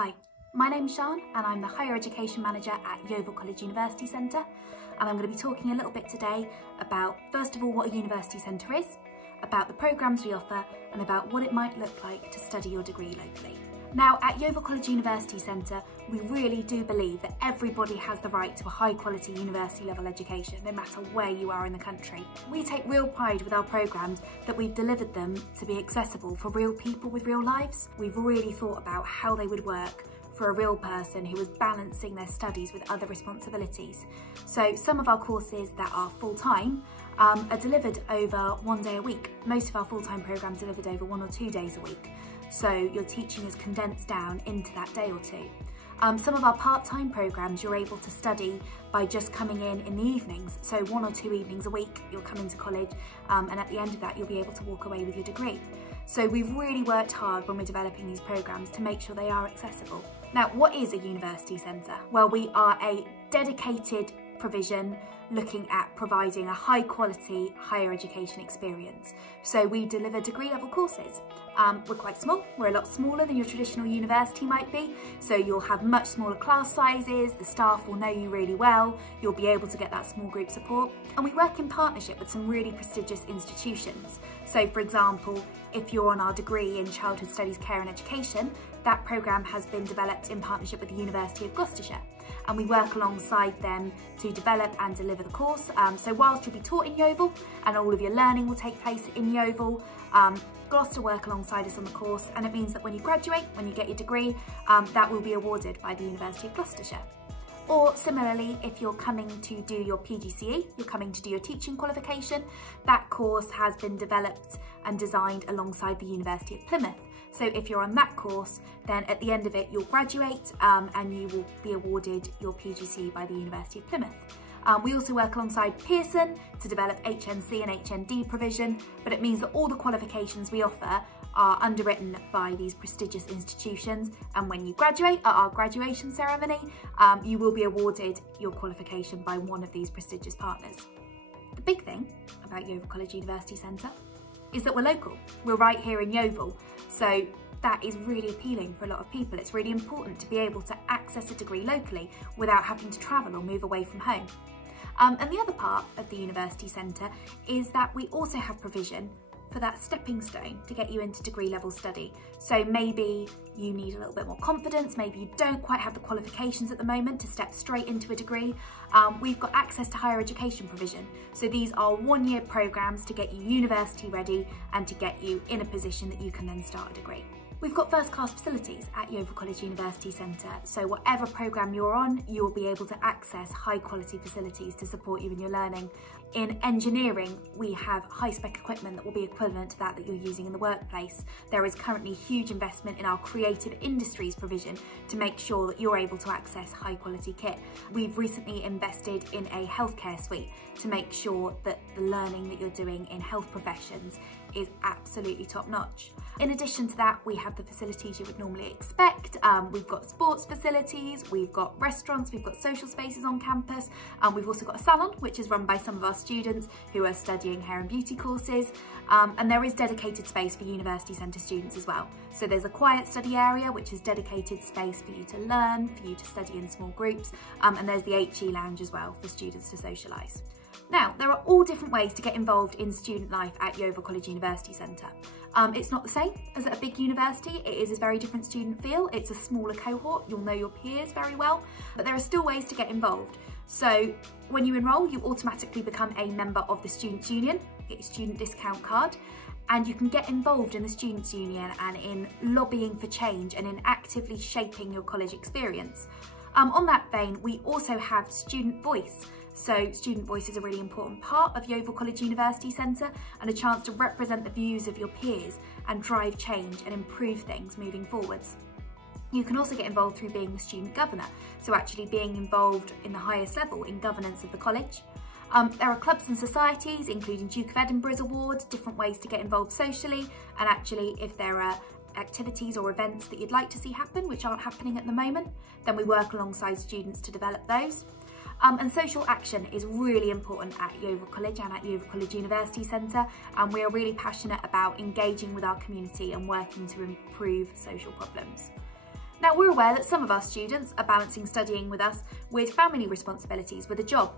Hi, my name's Sian and I'm the Higher Education Manager at Yeovil College University Centre, and I'm going to be talking a little bit today about, first of all, what a university centre is, about the programmes we offer and about what it might look like to study your degree locally. Now, at Yeovil College University Centre, we really do believe that everybody has the right to a high quality university level education, no matter where you are in the country. We take real pride with our programmes that we've delivered them to be accessible for real people with real lives. We've really thought about how they would work for a real person who was balancing their studies with other responsibilities. So some of our courses that are full-time are delivered over 1 day a week. Most of our full-time programmes are delivered over 1 or 2 days a week. So your teaching is condensed down into that day or two. Some of our part-time programmes you're able to study by just coming in the evenings. So 1 or 2 evenings a week you'll come into college, and at the end of that you'll be able to walk away with your degree. So we've really worked hard when we're developing these programmes to make sure they are accessible. Now, what is a university centre? Well, we are a dedicated provision looking at providing a high quality higher education experience. So we deliver degree level courses. We're quite small, we're a lot smaller than your traditional university might be, so you'll have much smaller class sizes, the staff will know you really well, you'll be able to get that small group support, and we work in partnership with some really prestigious institutions. So for example, if you're on our degree in Childhood Studies, Care and Education, that programme has been developed in partnership with the University of Gloucestershire, and we work alongside them to develop and deliver the course. So whilst you'll be taught in Yeovil and all of your learning will take place in Yeovil, Gloucester work alongside us on the course, and it means that when you graduate, when you get your degree, that will be awarded by the University of Gloucestershire. Or similarly, if you're coming to do your PGCE, you're coming to do your teaching qualification, that course has been developed and designed alongside the University of Plymouth. So if you're on that course, then at the end of it, you'll graduate and you will be awarded your PGCE by the University of Plymouth. We also work alongside Pearson to develop HNC and HND provision, but it means that all the qualifications we offer are underwritten by these prestigious institutions, and when you graduate at our graduation ceremony, you will be awarded your qualification by one of these prestigious partners. The big thing about Yeovil College University Centre is that we're local. We're right here in Yeovil, so that is really appealing for a lot of people. It's really important to be able to access a degree locally without having to travel or move away from home. And the other part of the University Centre is that we also have provision for that stepping stone to get you into degree level study. So maybe you need a little bit more confidence, maybe you don't quite have the qualifications at the moment to step straight into a degree. We've got access to higher education provision. So these are 1-year programmes to get you university ready and to get you in a position that you can then start a degree. We've got first-class facilities at Yeovil College University Centre, so whatever programme you're on, you'll be able to access high-quality facilities to support you in your learning. In engineering, we have high-spec equipment that will be equivalent to that you're using in the workplace. There is currently huge investment in our creative industries provision to make sure that you're able to access high-quality kit. We've recently invested in a healthcare suite to make sure that the learning that you're doing in health professions is absolutely top-notch. In addition to that, we have the facilities you would normally expect. We've got sports facilities, we've got restaurants, we've got social spaces on campus, and we've also got a salon, which is run by some of our students who are studying hair and beauty courses, and there is dedicated space for University Centre students as well. So there's a quiet study area, which is dedicated space for you to learn, for you to study in small groups, and there's the HE lounge as well for students to socialise. Now, there are all different ways to get involved in student life at Yeovil College University Centre. It's not the same as at a big university. It is a very different student feel. It's a smaller cohort. You'll know your peers very well, but there are still ways to get involved. So when you enrol, you automatically become a member of the Students' Union, get your student discount card, and you can get involved in the Students' Union and in lobbying for change and in actively shaping your college experience. On that vein, we also have Student Voice. So Student Voice is a really important part of Yeovil College University Centre and a chance to represent the views of your peers and drive change and improve things moving forwards. You can also get involved through being the student governor, so actually being involved in the highest level in governance of the college. There are clubs and societies, including Duke of Edinburgh's award, different ways to get involved socially, and actually if there are activities or events that you'd like to see happen which aren't happening at the moment, then we work alongside students to develop those. And social action is really important at Yeovil College and at Yeovil College University Centre, and we are really passionate about engaging with our community and working to improve social problems. Now, we're aware that some of our students are balancing studying with us with family responsibilities, with a job,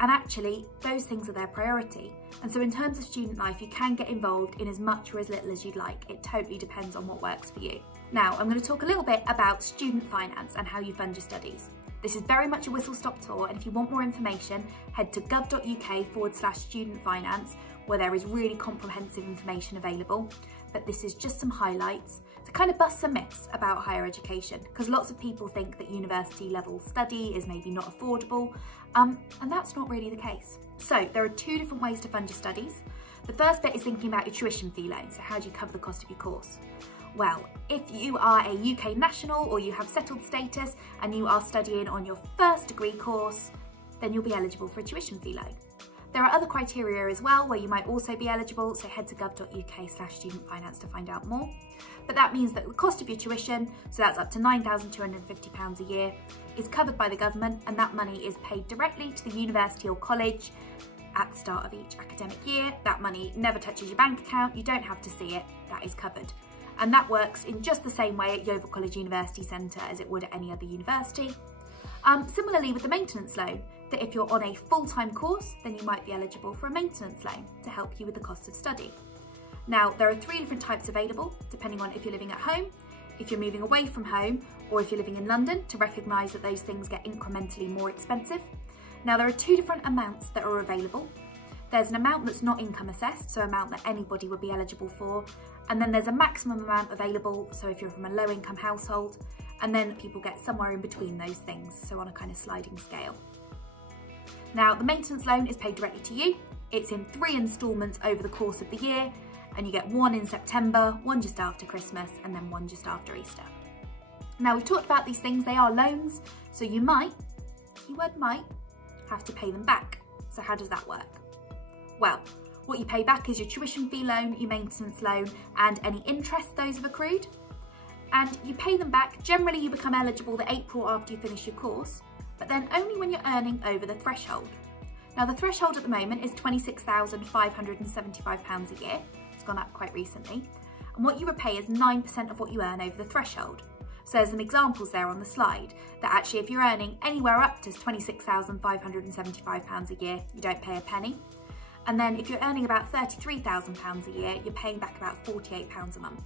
and actually those things are their priority. And so in terms of student life, you can get involved in as much or as little as you'd like. It totally depends on what works for you. Now, I'm going to talk a little bit about student finance and how you fund your studies. This is very much a whistle-stop tour, and if you want more information, head to gov.uk/student finance, where there is really comprehensive information available. But this is just some highlights to kind of bust some myths about higher education, because lots of people think that university level study is maybe not affordable, and that's not really the case. So there are two different ways to fund your studies. The first bit is thinking about your tuition fee loan. So how do you cover the cost of your course? Well, if you are a UK national or you have settled status and you are studying on your first degree course, then you'll be eligible for a tuition fee loan. There are other criteria as well where you might also be eligible, so head to gov.uk/student finance to find out more. But that means that the cost of your tuition, so that's up to £9,250 a year, is covered by the government, and that money is paid directly to the university or college at the start of each academic year. That money never touches your bank account, you don't have to see it, that is covered. And that works in just the same way at Yeovil College University Centre as it would at any other university. Similarly with the maintenance loan, that if you're on a full-time course, then you might be eligible for a maintenance loan to help you with the cost of study. Now, there are 3 different types available, depending on if you're living at home, if you're moving away from home, or if you're living in London, to recognise that those things get incrementally more expensive. Now, there are 2 different amounts that are available. There's an amount that's not income assessed, so amount that anybody would be eligible for, and then there's a maximum amount available, so if you're from a low income household, and then people get somewhere in between those things, so on a kind of sliding scale. Now, the maintenance loan is paid directly to you. It's in 3 instalments over the course of the year, and you get 1 in September, 1 just after Christmas, and then 1 just after Easter. Now, we've talked about these things, they are loans, so you might, keyword might, have to pay them back. So how does that work? Well, what you pay back is your tuition fee loan, your maintenance loan, and any interest those have accrued. And you pay them back. Generally, you become eligible the April after you finish your course, but then only when you're earning over the threshold. Now, the threshold at the moment is £26,575 a year. It's gone up quite recently. And what you repay is 9% of what you earn over the threshold. So there's some examples there on the slide that actually if you're earning anywhere up to £26,575 a year, you don't pay a penny. And then if you're earning about £33,000 a year, you're paying back about £48 a month.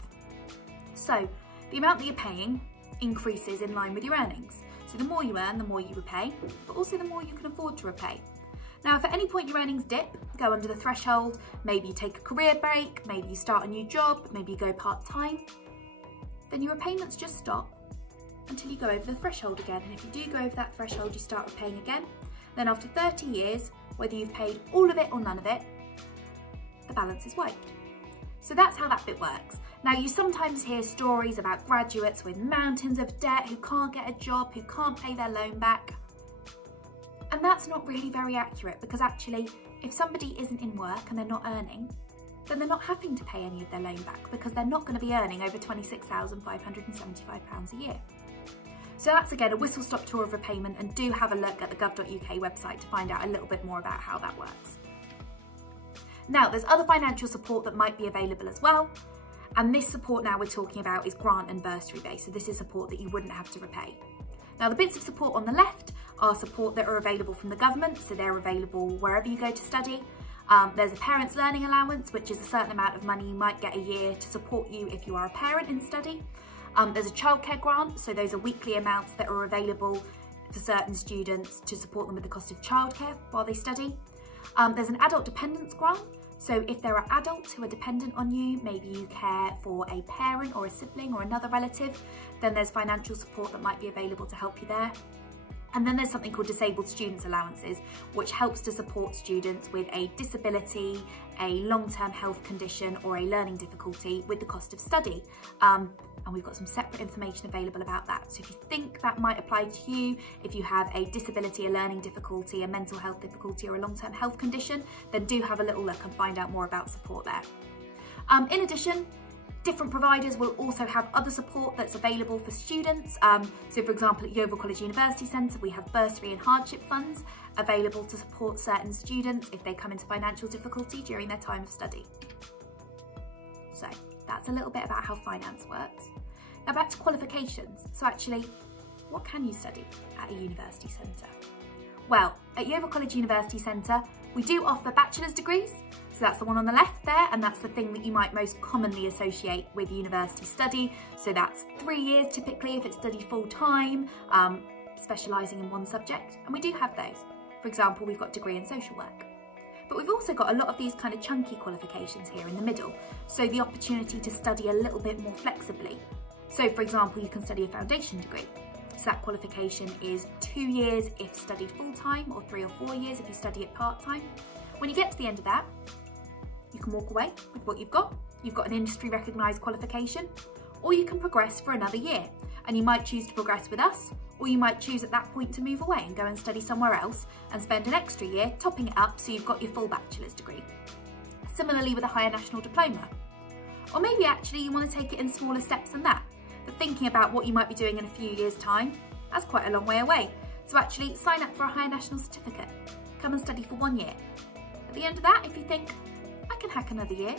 So the amount that you're paying increases in line with your earnings. So the more you earn, the more you repay, but also the more you can afford to repay. Now, if at any point your earnings dip, go under the threshold, maybe you take a career break, maybe you start a new job, maybe you go part-time, then your repayments just stop until you go over the threshold again. And if you do go over that threshold, you start repaying again. Then after 30 years, whether you've paid all of it or none of it, the balance is wiped. So that's how that bit works. Now, you sometimes hear stories about graduates with mountains of debt who can't get a job, who can't pay their loan back. And that's not really very accurate, because actually, if somebody isn't in work and they're not earning, then they're not having to pay any of their loan back, because they're not going to be earning over £26,575 a year. So that's again a whistle-stop tour of repayment, and do have a look at the gov.uk website to find out a little bit more about how that works. Now, there's other financial support that might be available as well, and this support now we're talking about is grant and bursary based, so this is support that you wouldn't have to repay. Now, the bits of support on the left are support that are available from the government, so they're available wherever you go to study. There's a parent's learning allowance, which is a certain amount of money you might get a year to support you if you are a parent in study. There's a childcare grant, so those are weekly amounts that are available for certain students to support them with the cost of childcare while they study. There's an adult dependence grant, so if there are adults who are dependent on you, maybe you care for a parent or a sibling or another relative, then there's financial support that might be available to help you there. And then there's something called disabled students allowances, which helps to support students with a disability, a long-term health condition, or a learning difficulty with the cost of study. And we've got some separate information available about that. So if you think that might apply to you, if you have a disability, a learning difficulty, a mental health difficulty, or a long-term health condition, then do have a little look and find out more about support there. In addition, different providers will also have other support that's available for students. So for example, at Yeovil College University Centre, we have bursary and hardship funds available to support certain students if they come into financial difficulty during their time of study. So that's a little bit about how finance works. Now back to qualifications. So actually, what can you study at a university centre? Well, at Yeovil College University Centre, we do offer bachelor's degrees. So that's the one on the left there, and that's the thing that you might most commonly associate with university study. So that's 3 years typically if it's studied full time, specialising in one subject, and we do have those. For example, we've got degree in social work. But we've also got a lot of these kind of chunky qualifications here in the middle, so the opportunity to study a little bit more flexibly. So for example, you can study a foundation degree. So that qualification is 2 years if studied full-time, or 3 or 4 years if you study it part-time. When you get to the end of that, you can walk away with what you've got. You've got an industry recognised qualification, or you can progress for another year. And you might choose to progress with us, or you might choose at that point to move away and go and study somewhere else and spend an extra year topping it up so you've got your full bachelor's degree. Similarly with a higher national diploma. Or maybe actually you want to take it in smaller steps than that, but thinking about what you might be doing in a few years' time, that's quite a long way away. So actually sign up for a higher national certificate. Come and study for 1 year. At the end of that, if you think, I can hack another year,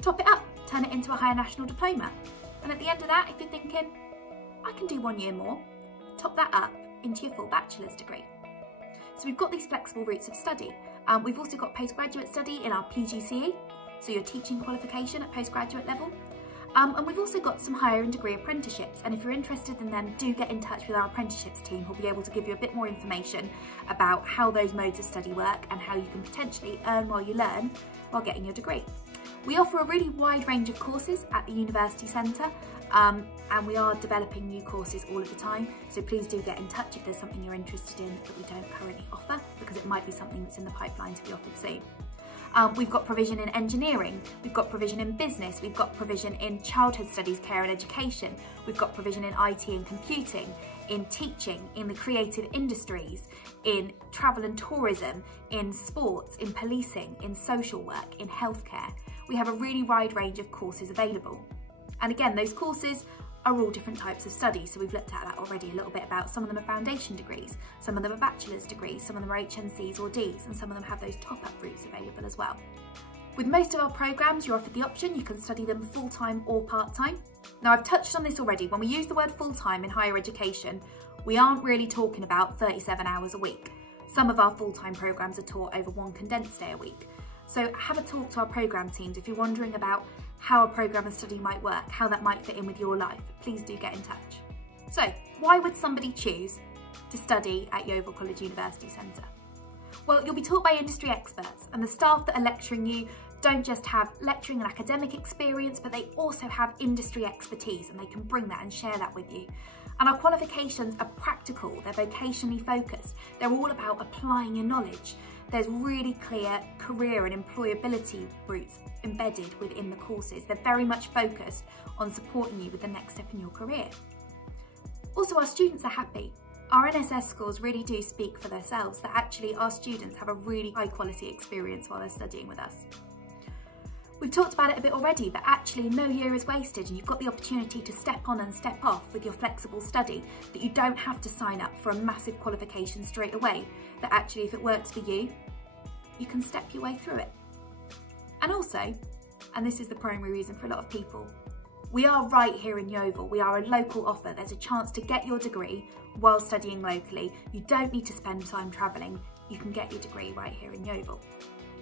top it up, turn it into a higher national diploma. And at the end of that, if you're thinking, I can do 1 year more, top that up into your full bachelor's degree. So we've got these flexible routes of study. We've also got postgraduate study in our PGCE, so your teaching qualification at postgraduate level. And we've also got some higher and degree apprenticeships, and if you're interested in them, do get in touch with our apprenticeships team who'll be able to give you a bit more information about how those modes of study work and how you can potentially earn while you learn while getting your degree. We offer a really wide range of courses at the University Centre, and we are developing new courses all of the time, so please do get in touch if there's something you're interested in that we don't currently offer, because it might be something that's in the pipeline to be offered soon. We've got provision in engineering, we've got provision in business, we've got provision in childhood studies, care and education, we've got provision in IT and computing, in teaching, in the creative industries, in travel and tourism, in sports, in policing, in social work, in healthcare. We have a really wide range of courses available. And again, those courses are all different types of study, so we've looked at that already a little bit about some of them are foundation degrees, some of them are bachelor's degrees, some of them are HNCs or Ds, and some of them have those top-up routes available as well. With most of our programmes, you're offered the option you can study them full-time or part-time. Now I've touched on this already, when we use the word full-time in higher education, we aren't really talking about 37 hours a week. Some of our full-time programmes are taught over 1 condensed day a week. So have a talk to our programme teams if you're wondering about how a programme of study might work, how that might fit in with your life. Please do get in touch. So why would somebody choose to study at Yeovil College University Centre? Well, you'll be taught by industry experts, and the staff that are lecturing you don't just have lecturing and academic experience, but they also have industry expertise, and they can bring that and share that with you. And our qualifications are practical, they're vocationally focused, they're all about applying your knowledge. There's really clear career and employability routes embedded within the courses. They're very much focused on supporting you with the next step in your career. Also, our students are happy. Our NSS scores really do speak for themselves, that actually our students have a really high quality experience while they're studying with us. We've talked about it a bit already, but actually no year is wasted, and you've got the opportunity to step on and step off with your flexible study, that you don't have to sign up for a massive qualification straight away, that actually if it works for you, you can step your way through it. And also, and this is the primary reason for a lot of people, we are right here in Yeovil. We are a local offer. There's a chance to get your degree while studying locally. You don't need to spend time travelling. You can get your degree right here in Yeovil.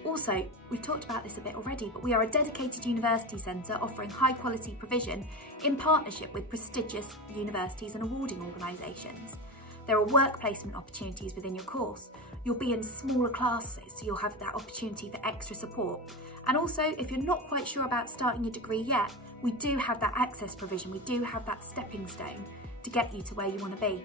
Also, we've talked about this a bit already, but we are a dedicated university centre offering high quality provision in partnership with prestigious universities and awarding organisations. There are work placement opportunities within your course. You'll be in smaller classes, so you'll have that opportunity for extra support. And also, if you're not quite sure about starting your degree yet, we do have that access provision, we do have that stepping stone to get you to where you want to be.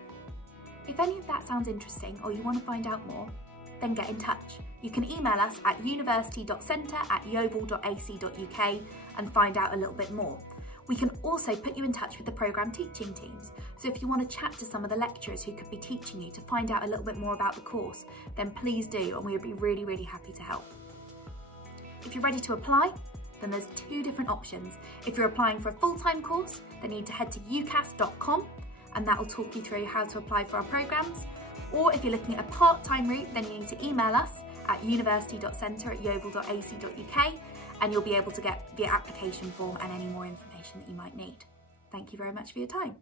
If any of that sounds interesting or you want to find out more, then get in touch. You can email us at university.centre@yeovil.ac.uk and find out a little bit more. We can also put you in touch with the programme teaching teams. So if you want to chat to some of the lecturers who could be teaching you to find out a little bit more about the course, then please do, and we would be really, really happy to help. If you're ready to apply, then there's 2 different options. If you're applying for a full-time course, then you need to head to ucas.com, and that will talk you through how to apply for our programmes. Or if you're looking at a part-time route, then you need to email us at university.centre@yeovil.ac.uk, and you'll be able to get the application form and any more information that you might need. Thank you very much for your time.